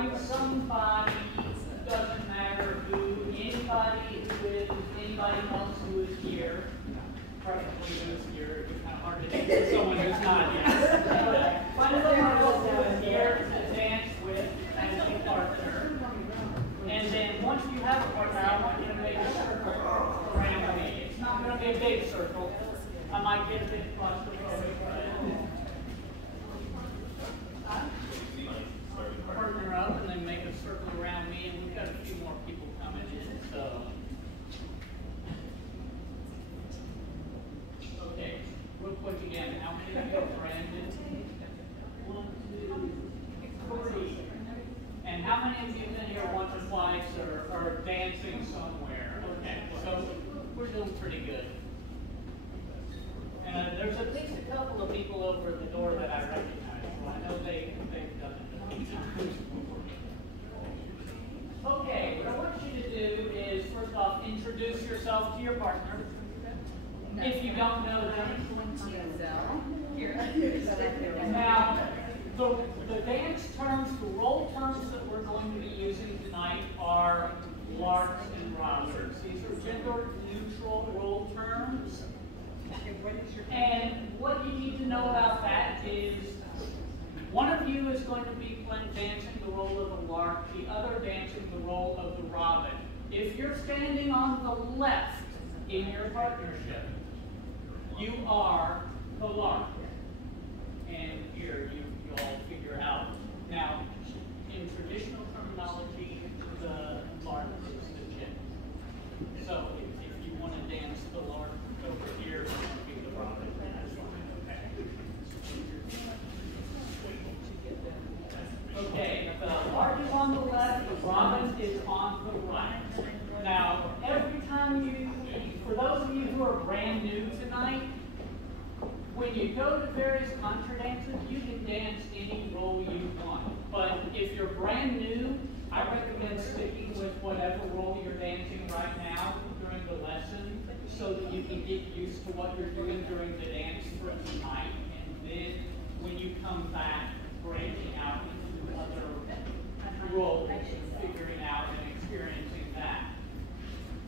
find somebody, doesn't matter who, anybody who is, anybody else who is here, preferably who is here, it's kind of hard to do someone who's not here. Find someone else who is here to dance with as a partner. And then once you have a partner, I want you to make a circle around me. It's not going to be a big circle. I might get a bit claustrophobic, but partner up and then make a circle around me, and we've got a few more people coming in. So, okay, real quick again, how many of you are branded? 1, 2, 3. And how many of you have been here once or twice or dancing somewhere? Okay, so we're doing pretty good. And there's at least a couple of people over at the door that I recognize, so I know they've done it. Okay, what I want you to do is, first off, introduce yourself to your partner. If you don't know them. Now, the dance terms, the role terms that we're going to be using tonight are larks and robbers. These are gender-neutral role terms. And what you need to know about that is one of you is going to be dancing the role of the lark, the other dancing the role of the robin. If you're standing on the left in your partnership, you are the lark. And here you all figure out. Now, in traditional terminology, the lark is the chick. So if you want to dance the lark over here, it's going to be the robin. That's fine. Okay, the lark is on the left, the robin is on the right. Now, every time for those of you who are brand new tonight, when you go to various contra dances, you can dance any role you want. But if you're brand new, I recommend sticking with whatever role you're dancing right now during the lesson so that you can get used to what you're doing during the dance for tonight. And then when you come back, branching out into other roles, figuring out and experiencing that.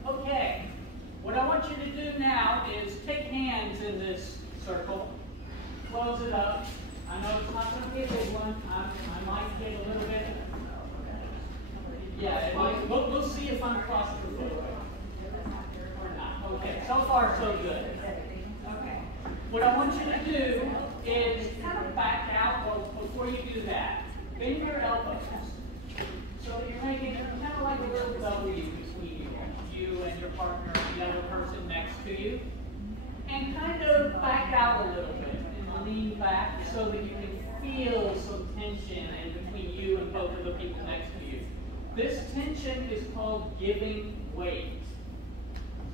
Okay, what I want you to do now is take hands in this circle, close it up. I know it's not going to be a big one. I might get a little bit. Yeah, we'll see if I'm claustrophobic or not. Okay, so far so good. Okay. What I want you to do is kind of back out. Well, before you do that, bend your elbows so that you're making it kind of like a little W between you and your partner and the other person next to you. And kind of back out a little bit and lean back so that you can feel some tension in between you and both of the people next to you. This tension is called giving weight.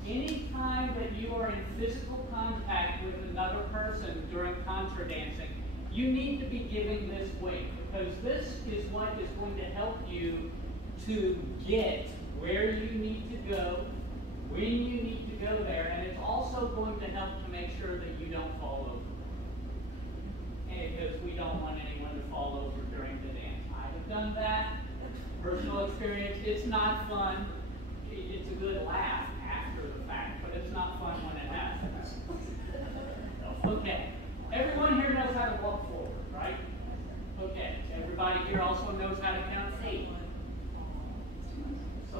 Anytime that you are in physical contact with another person during contra dancing, you need to be giving this weight because this is what is going to help you to get where you need to go, when you need to go there, and it's also going to help to make sure that you don't fall over. Because we don't want anyone to fall over during the dance. I have done that. Personal experience. It's not fun. It's a good laugh after the fact, but it's not fun when it happens. Okay. Everyone here knows how to walk forward, right? Okay. Everybody here also knows how to count 8. So,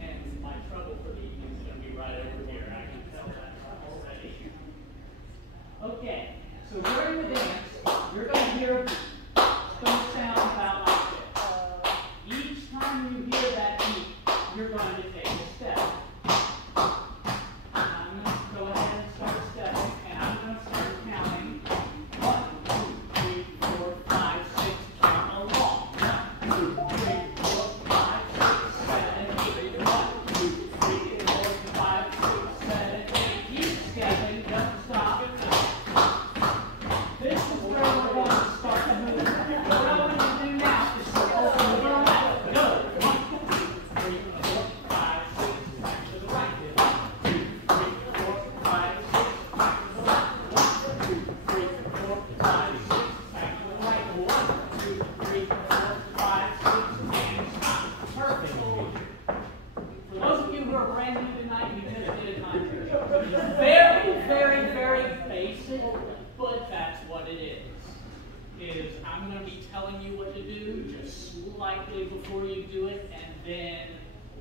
and my trouble for the evening is going to be right over here. I can tell that already. Okay. So during the dance, you're going to hear some sound about like this. Each time you hear that beat, you're going to take a step. I'm going to go ahead and start stepping, and I'm going to start counting. 1, 2, 3, 4, 5, 6, count along. 1, 2, 3, 4, 5, 6, is I'm going to be telling you what to do just slightly before you do it, and then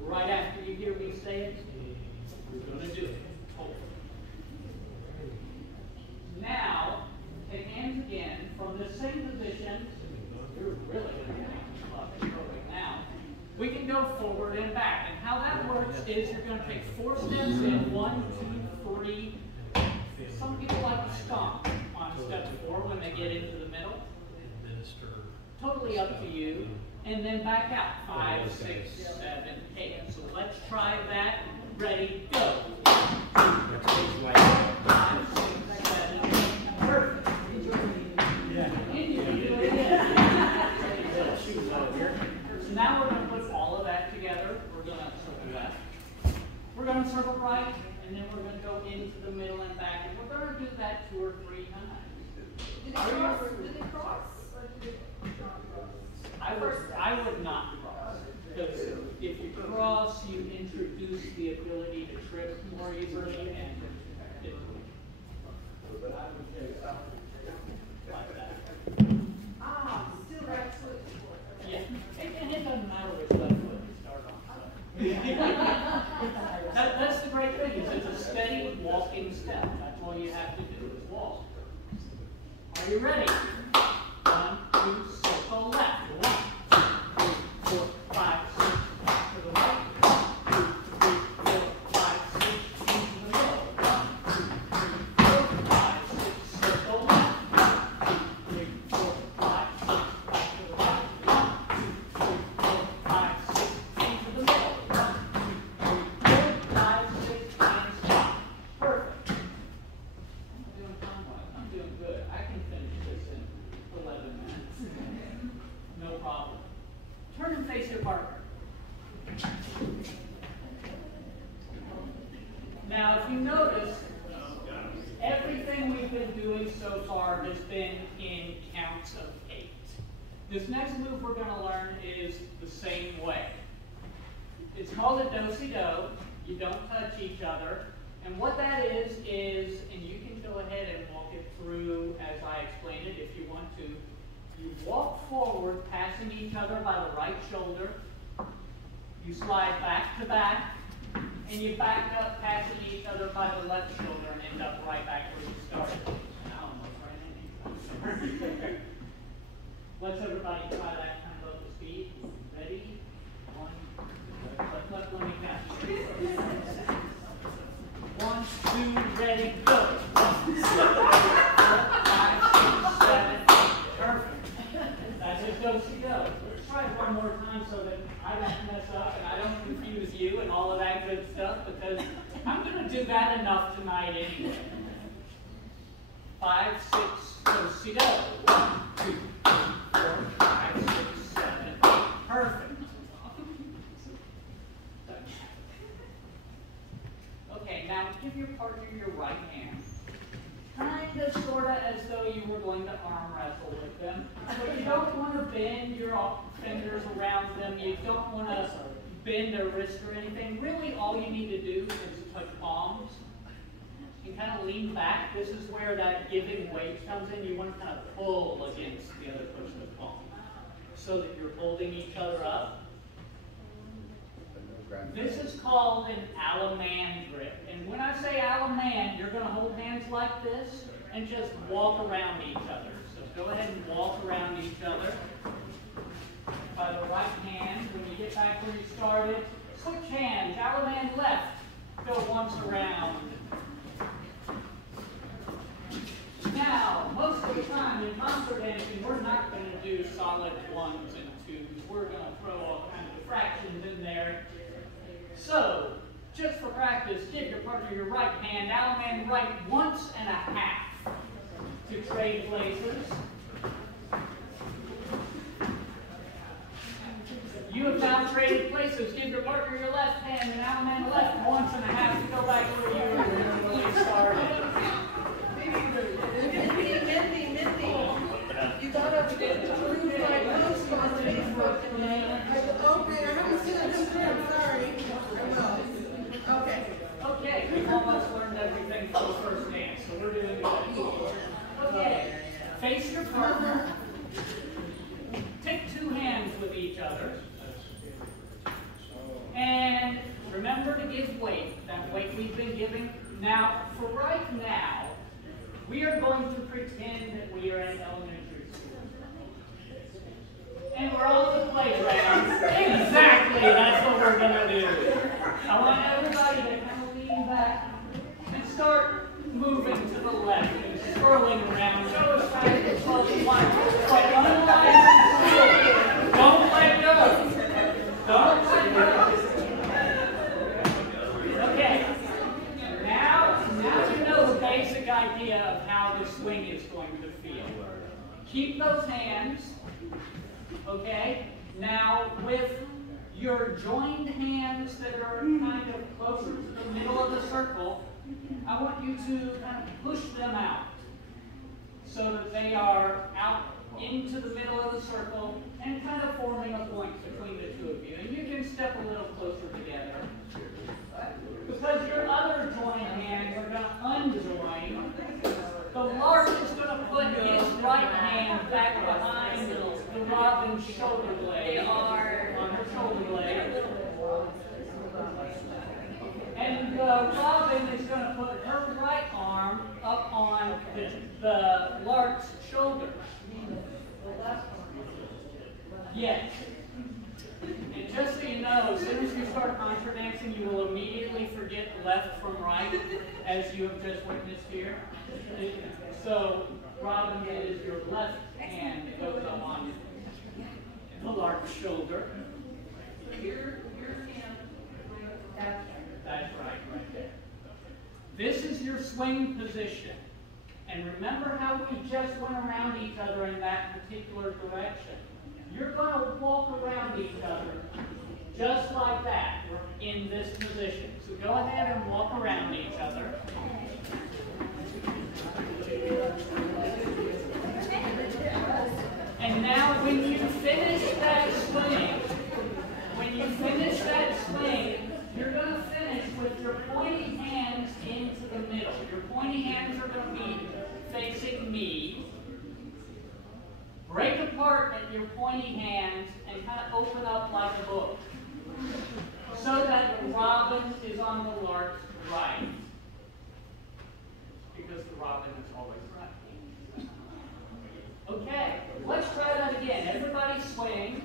right after you hear me say it, you're going to do it. Hopefully. Now, take hands again from the same position. You're really going to get perfect now. We can go forward and back. And how that works is you're going to take 4 steps in. 1, 2, 3. Some people like to stomp on step 4 when they get into the middle. Totally up to you. And then back out. 5, 6, 7, 8. So let's try that. Ready, go. 5, 6, 7, 8. Perfect. Yeah. So now we're going to put all of that together. We're going to circle left. We're going to circle right. And then we're going to go into the middle and back. And we're going to do that 2 or 3 times. Did it cross? Or did it not cross? I would not cross. Because if you cross, you introduce the ability to trip more easily. And like that. Ah, still right foot. Yeah. And it doesn't matter which left foot you start on. So. That's the great thing, is it's a steady walking step. That's all you have to do is walk. Are you ready? 1, 2, circle left. 1, 2, 3, 4, 5, 6, to the right. 2, 3, 4, 5, 6, into the middle. 1, 2, 3, 4, 5, 6, circle left. 2, 3, 4, 5, 6, back to the right. 1, 2, 3, 4, 5, 6, into the middle. 1, 2, 3, 4, 5, 6, and stop. Perfect. I'm doing time-wise. I'm doing good. I can finish this in 11 minutes. No problem. Turn and face your partner. Now, if you notice, everything we've been doing so far has been in counts of 8. This next move we're going to learn is the same way. It's called a do-si-do. You don't touch each other. And what that is, and you can go ahead and walk it through as I explain it if you want to. You walk forward, passing each other by the right shoulder. You slide back to back, and you back up, passing each other by the left shoulder, and end up right back where you started. Now I'm right in. Let's everybody try that kind of the speed. Ready? 1, let me count. 1, 2, ready, go. 1, 2, 3, 4, 5, 6, 7, 8. Perfect. That's it, do-si-do. Let's try it one more time so that I don't mess up and I don't confuse you and all of that good stuff, because I'm going to do that enough tonight anyway. 5, 6, do-si-do. 1, 2, 3, 4, 5, 6, 7, 8. Perfect. Okay, now give your partner your right hand. Kind of, sort of, as though you were going to arm wrestle with them. But you don't want to bend your fingers around them. You don't want to bend their wrist or anything. Really, all you need to do is touch palms. And kind of lean back. This is where that giving weight comes in. You want to kind of pull against the other person's palm so that you're holding each other up. This is called an Alaman grip. And when I say Alaman, you're going to hold hands like this and just walk around each other. So go ahead and walk around each other. By the right hand, when you get back where you started, switch hands. Alaman left. Go once around. Now, most of the time in concert dancing, we're not going to do solid 1s and 2s. We're going to throw all kinds of fractions in there. So, just for practice, give your partner your right hand, Alaman right 1.5 to trade places. You have now traded places. Give your partner your left hand and Alaman left 1.5 to go back where you were when you started. Mindy. You got to prove my post on Facebook. Okay, I haven't seen it this year. I'm sorry. Okay. Okay, we've almost learned everything for the first dance, so we're doing good. Okay, face your partner. give weight, that weight we've been giving. Now, for right now, we are going to pretend that we are in elementary school. And we're on the playground. Exactly, that's what we're going to do. I want everybody to kind of lean back and start moving to the left and swirling around. Go as fast as you want. But unlike school, don't let go. Don't let go. Okay. Now you know the basic idea of how the swing is going to feel. Keep those hands. Okay? Now, with your joined hands that are kind of closer to the middle of the circle, I want you to kind of push them out so that they are out into the middle of the circle and kind of forming a point between the two of you. And you can step a little closer together. Because your other joined hands are going to unjoin, the lark is going to put his right hand back behind the robin's shoulder blade on her shoulder blade. And the robin is going to put her right arm up on the lark's shoulder. Yes. And just so you know, as soon as you start contra dancing, you will immediately forget left from right, as you have just witnessed here. So, robin is your left hand that goes up on the lark's shoulder. That's right there. This is your swing position. And remember how we just went around each other in that particular direction. You're going to walk around each other just like that in this position. So go ahead and walk around each other. And now when you finish that swing, you're going to finish with your pointy hands into the middle. Your pointy hands are going to be facing me. Break apart at your pointy hands and kind of open up like a book so that the robin is on the lark's right. Because the robin is always right. Okay, let's try that again. Everybody swing,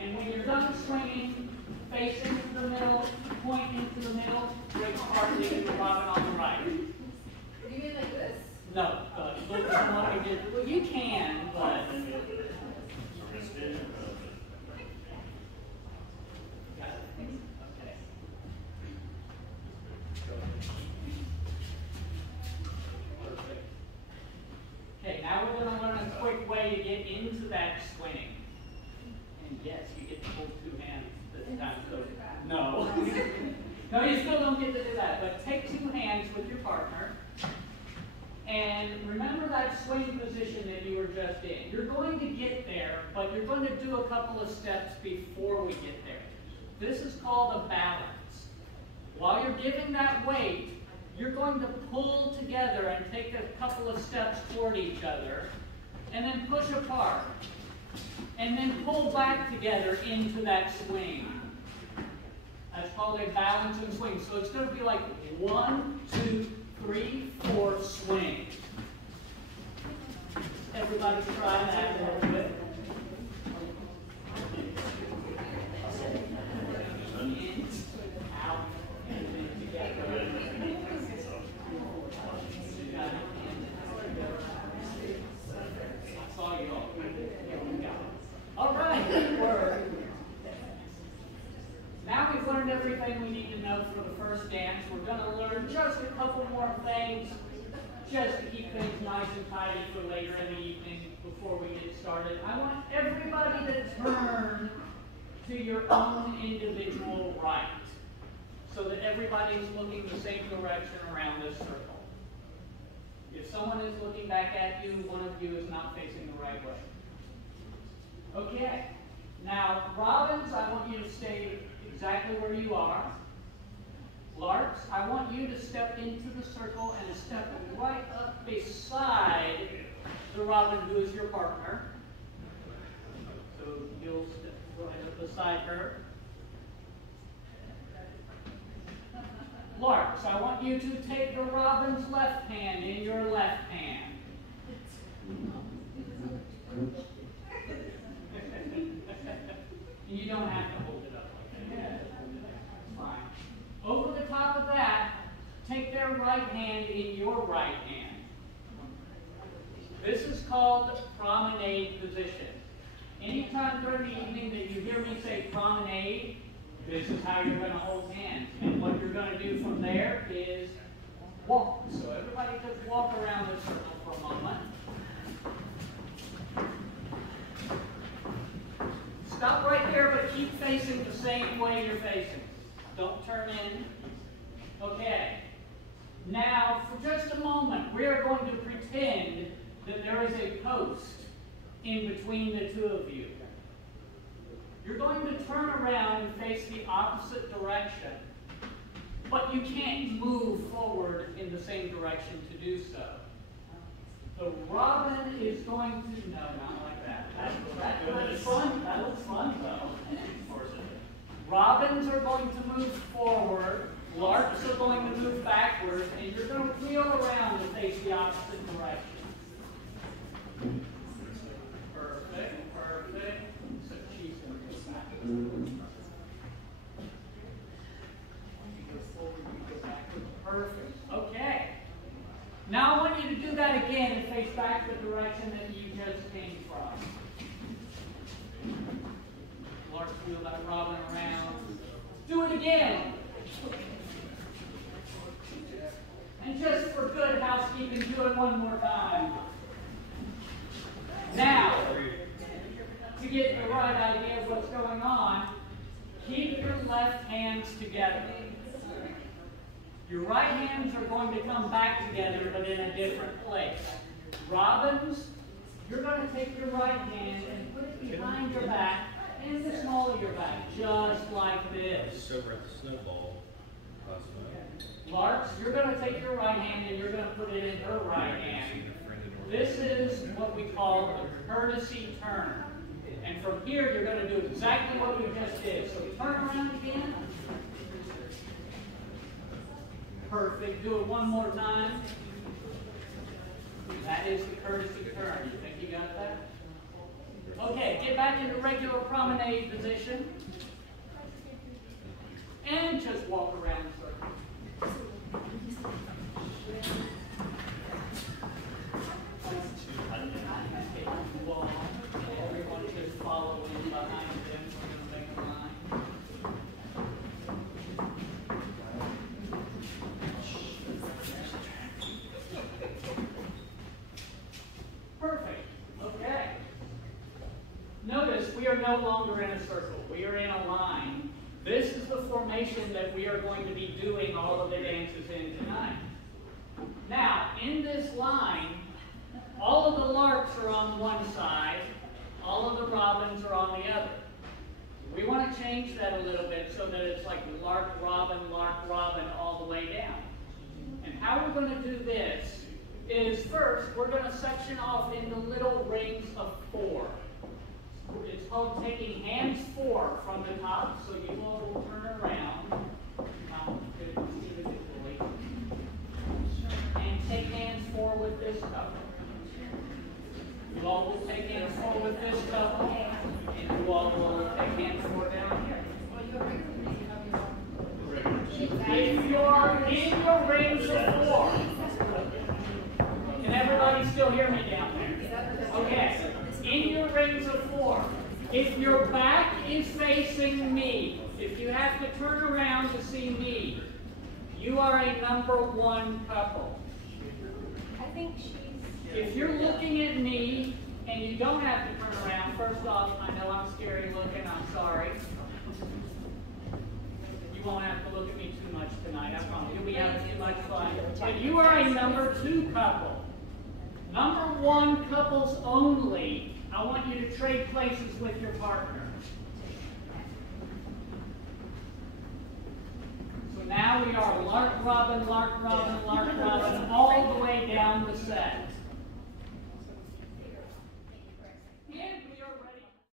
and when you're done swinging, face into the middle, point into the middle, break apart, leaving the robin on the right. You mean like this? No, look at what we did. Well, you can, but... Okay, now we're going to learn a quick way to get into that swing. And yes, you get to hold two hands this time. So no. No, you still don't get to do that. But take two hands with your partner. And remember that swing position that you were just in. You're going to get there, but you're going to do a couple of steps before we get there. This is called a balance. While you're giving that weight, you're going to pull together and take a couple of steps toward each other, and then push apart, and then pull back together into that swing. That's called a balancing swing. So it's going to be like 1, 2, 3, 4, swing. Everybody try that a little bit. In, out, and then together. I saw you all. All right, good work. Now we've learned everything we need to know for the first dance. We're going to learn just a couple more things just to keep things nice and tidy for later in the evening before we get started. I want everybody to turn to your own individual right so that everybody is looking the same direction around this circle. If someone is looking back at you, one of you is not facing the right way. Okay. Now, robins, I want you to stay exactly where you are. Larks, I want you to step into the circle and step right up beside the robin who is your partner. So you'll step right up beside her. Larks, I want you to take the robin's left hand in your left hand. You don't have to hold it up like that. That's fine. Over the top of that, take their right hand in your right hand. This is called promenade position. Anytime during the evening that you hear me say promenade, this is how you're going to hold hands. And what you're going to do from there is walk. So everybody just walk around the circle for a moment. Stop right there, but keep facing the same way you're facing. Don't turn in. Okay. Now, for just a moment, we're going to pretend that there is a post in between the two of you. You're going to turn around and face the opposite direction, but you can't move forward in the same direction to do so. The robin is going to, no, not like that. That looks fun. That looks fun, though. Robins are going to move forward. Larks are going to move backwards, and you're going to wheel around and face the opposite direction. Perfect, perfect. So she's going to go backwards. Perfect. Okay. Now I want you to do that again and face back the direction that you just came from. Larks wheel that robin around. Do it again. And just for good housekeeping, do it one more time. Now, to get the right idea of what's going on, keep your left hands together. Your right hands are going to come back together, but in a different place. Robins, you're going to take your right hand and put it behind your back and the small of your back, just like this. Over at the snowball. Larks, you're going to take your right hand and you're going to put it in her right hand. This is what we call the courtesy turn. And from here, you're going to do exactly what we just did. So turn around again. Perfect. Do it one more time. That is the courtesy turn. You think you got that? Okay, get back into regular promenade position. And just walk around the circle. Everyone just follow in behind them. We're going to make a line. Perfect. Okay. Notice we are no longer in a circle. We are in a line. This is the formation that we are going to be doing all of the dances in tonight. Now, in this line, all of the larks are on one side, all of the robins are on the other. We want to change that a little bit so that it's like lark, robin, all the way down. And how we're going to do this is first, we're going to section off into little rings of 4. It's called taking hands 4 from the top, so you all will turn around individually and take hands 4 with this couple. You all will take hands 4 with this couple, and you all will take hands 4 down here. If you're in your rings of 4, can everybody still hear me down there? Okay. In your rings of 4, if your back is facing me, if you have to turn around to see me, you are a number 1 couple. I think she's... If you're looking at me and you don't have to turn around, first off, I know I'm scary looking, I'm sorry. You won't have to look at me too much tonight, I promise. You'll be having too much fun. But you are a number 2 couple. Number 1 couples only. I want you to trade places with your partner. So now we are lark, robin, all the way down the set.